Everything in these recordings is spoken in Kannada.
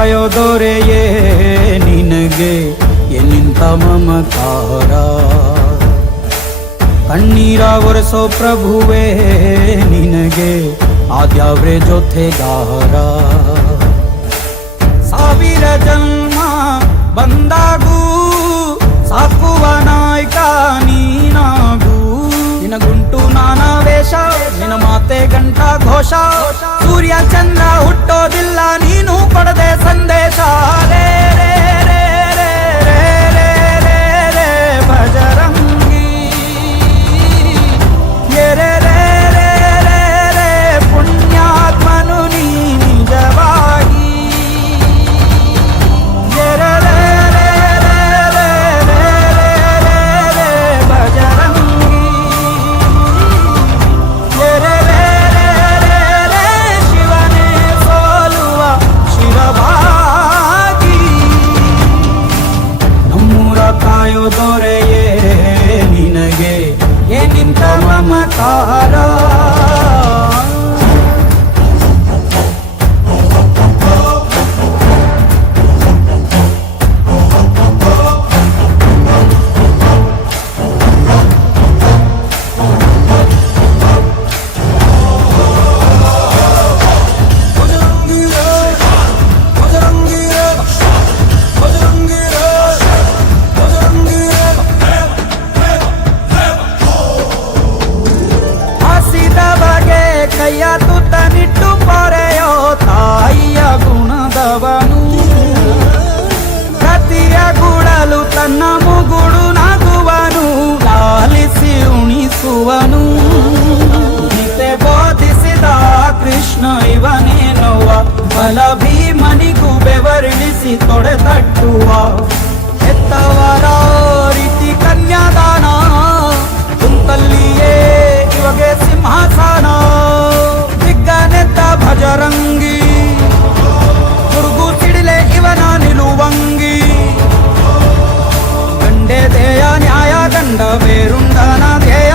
ಕಾಯೋ ದೊರೆಯೇ ನಿನಗೆ ಎಲ್ಲಿಂತ ಮಮಕಾರ, ಕಣ್ಣೀರ ಒರೆಸೋ ಪ್ರಭುವೇ ನಿನಗೆ ಆದ್ಯಾವ್ರೆ ಜೊತೆಗಾರ. ಸಾವಿರ ಜನ್ಮ ಬಂದಾಗೂ ಸಾಕುವ ನಾಯಕ ನೀನಾಗೂ, ನಿನಗುಂಟು ನಾನಾ ವೇಷ ನಿನ ಮಾತೆ ಗಂಟ ಘೋಷ, ಸೂರ್ಯ ಚಂದ್ರ ಹುಟ್ಟೋದಿಲ್ಲ ನೀನು ಕೊಡದೆ ಸಂದೇಶ. ರೇ ರೇ ರೇ ರೇ ರೇ ರೇ ರೇ ರೇ ಭಜರಂಗಿ, ರೇ ರೇ ರೇ ರೇ ರೇ ಪುಣ್ಯಾತ್ಮನು ನೀ ನಿಜವಾಗಿ. ರೇ ರೇ ರೇ ರೇ ರೇ ರೇ ರೇ ರೇ ಭಜರಂಗಿ, ರೇ ರೇ ರೇ ರೇ ರೇ ಶಿವನೇ ಸೋಲುವ ಶಿರಭಾಗಿ. ನಮ್ಮೂರ ಕಾಯೋ ದೊರೆಯೇ ನಿನಗೆ ಏನಿಂತ ಮಮಕಾರ. ಕೈಯ ತುತ್ತನಿಟ್ಟು ಪೊರೆಯೋ ತಾಯಿಯ ಗುಣದವನು, ಪ್ರತಿಯ ಗುಡಲು ತನ್ನ ಮುಗುಡು ನಗುವನು, ಲಾಲಿಸಿ ಉಣಿಸುವನು. ಗೀತೆ ಬೋಧಿಸಿದ ಕೃಷ್ಣ ಇವನೇನುವ, ಬಲ ಭೀಮನಿಗೂ ಬೆವರಿಳಿಸಿ ತೊಡೆ ತಟ್ಟುವ. ಹೆತ್ತವರ ರೀತಿ ಕನ್ಯಾದಾನ, ಕುಂತಲ್ಲಿಯೇ ಇವಾಗೆ ಸಿಂಹಾಸನ. ದಿಗ್ಗನೆತ್ತ ಭಜರಂಗಿ, ಗುರುಗು ಸಿಡಿಲೆ ಇವನ ನಿಲುವಂಗಿ. ಗಂಡೆ ಧ್ಯೇಯ ನ್ಯಾಯ ಗಂಡ ಬೇರುಂಡನ ಧ್ಯೇಯ,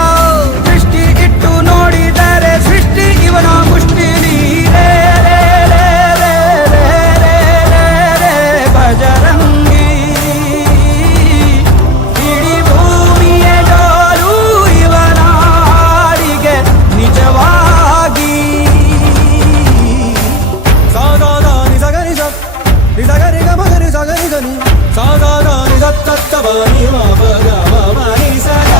ದೃಷ್ಟಿ ಇಟ್ಟು ನೋಡಿದರೆ ಸೃಷ್ಟಿ ಇವನ ಮುಷ್ಟಿ. ರೇ ರೇ ರೇ ರೇ ರೇ ರೇ ರೇ ರೇ ಭಜರಂಗಿ, ಇಡೀ ಭೂಮಿಯ ಡೋಲು ಇವನ ಹಾಡಿಗೆ ನಿಜವಾಗಿ. ಸಾದಾದ ನಿಸಗರಿ ಸಪ್ ನಿಸಗರಿ ಗಮಗರಿ ಸಗರಿ ಗನಿ, ಸಾದಾದ ನಿಸತ್ತವ ನಿಮ ಭಗ ಮನಿ ಸಗ.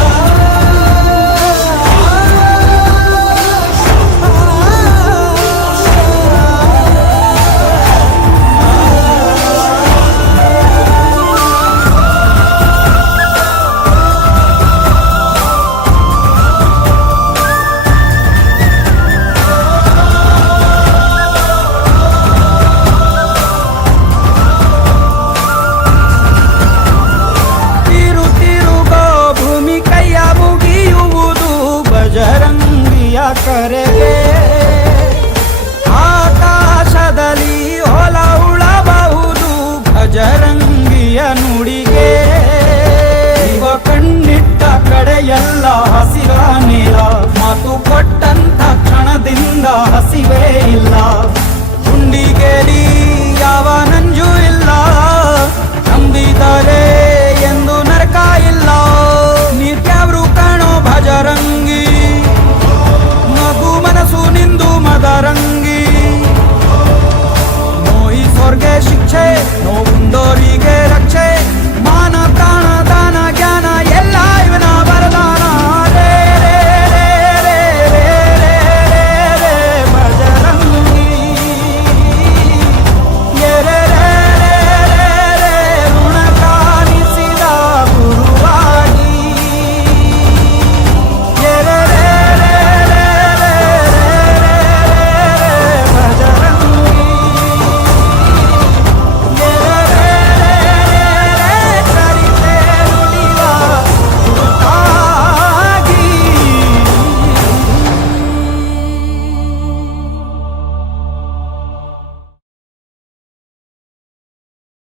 ಭಜರಂಗಿಯ ಕರೆಗೆ ಆಕಾಶದಲ್ಲಿ ಹೊಲ ಉಳಬಹುದು, ಭಜರಂಗಿಯ ನುಡಿಗೆ. ಇವ ಕಣ್ಣಿಟ್ಟ ಕಡೆಯೆಲ್ಲ ಹಸಿರ ನೀರ, ಮಾತು ಕೊಟ್ಟಂತ ಕ್ಷಣದಿಂದ ಹಸಿವೇ ಇಲ್ಲ. ಗುಂಡಿಗೆಲಿ ಯಾವ ನಂಜು ಇಲ್ಲ, ನಂಬಿದರೆ